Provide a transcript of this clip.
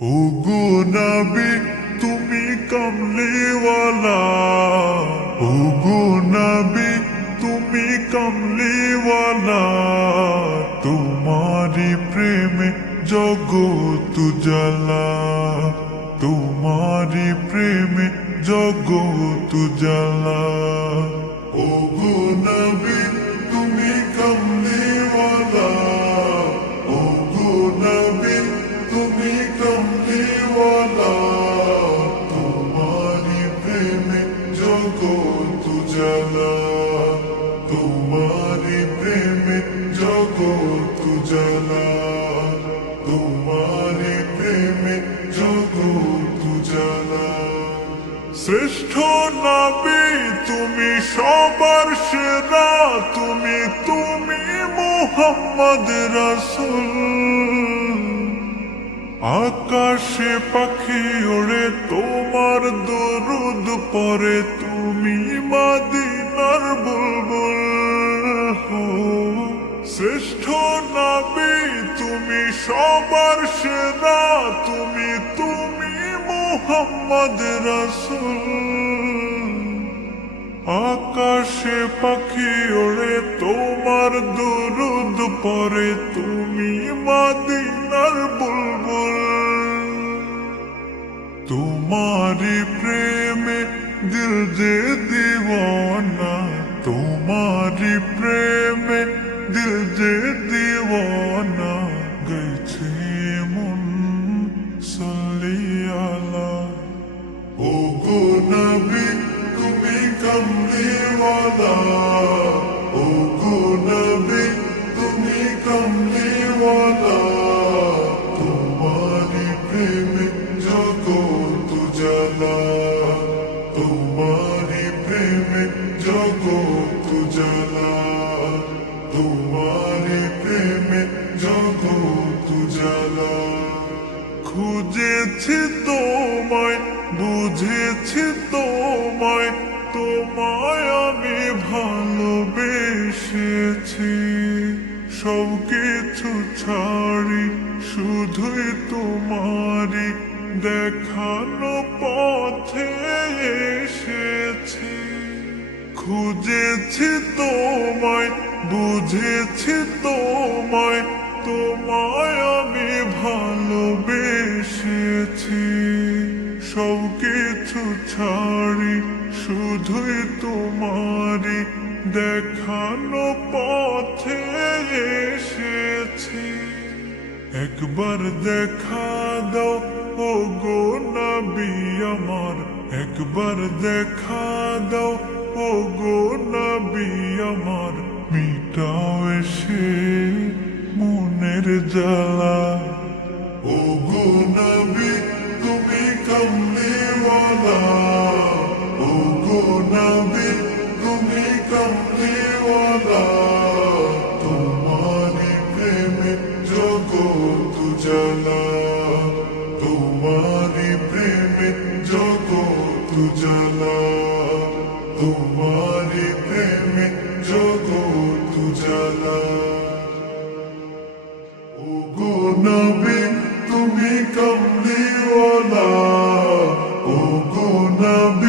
ওগো নবী তুমি কমলিওয়ালা, ওগো নবী তুমি কমলিওয়ালা, তোমারি প্রেমে জগৎ জ্বালা, তোমারি প্রেমে জগৎ জ্বালা। ওগো নবী তুমি কমলিওয়ালা, ওগো নবী তুমি কমলিওয়ালা, তোমারি প্রেমে জগৎ জ্বালা, তোমারি প্রেমে জগৎ জ্বালা, তোমারি প্রেমে জগৎ জ্বালা। শ্রেষ্ঠ নবী তুমি সবার সেরা, তুমি তুমি মুহাম্মদ রাসূল। আকাশে পাখি ওড়ে তোমার দরুদ পড়ে, তুমি মদিনার বুলবুল। শ্রেষ্ঠ নবী তুমি সবার সেরা, তুমি তুমি মুহাম্মদ রাসূল। আকাশে পাখি ওড়ে তোমার দরুদ পড়ে, তুমি মদিনার বুলবুল। তোমারি প্রেমে দিল যে দিওয়ানা, তোমারি প্রেমে দিল যে দিওয়ানা, গেছে মন সাল্লি আলা। ওগো নবী তুমি কমলিওয়ালা, ওগো নবী তুমি কমলিওয়ালা, তোমারি প্রেমে জগৎ জ্বালা, তোমারি প্রেমে জগৎ জ্বালা, তোমারি প্রেমে জগৎ জ্বালা। খুঁজেছি তোমায়, বুঝেছি তোমায়, তোমায় আমি ভালোবেসেছি। সব কিছু ছাড়ি শুধুই তোমারি দেখানো পথে এসেছি। খুঁজেছি তোমায়, বুঝেছি তোমায়, তোমায় আমি ভালোবেসেছি। সব কিছু ছাড়ি শুধুই তোমারি দেখানো পথে এসেছি। একবার দেখা দাও ওগো নবী আমার, একবার দেখা দাও ওগো নবী আমার, মিটাও এসে মনের জ্বালা। ওগো নবী তুমি কমলিওয়ালা, ওগো নবী তুমি কমলিওয়ালা, তোমারি প্রেমে জগৎ জ্বালা, তোমারি প্রেমে জগৎ জ্বালা, তোমারি প্রেমে জগৎ জ্বালা। ওগো নবী তুমি কমলিওয়ালা, ওগো নবী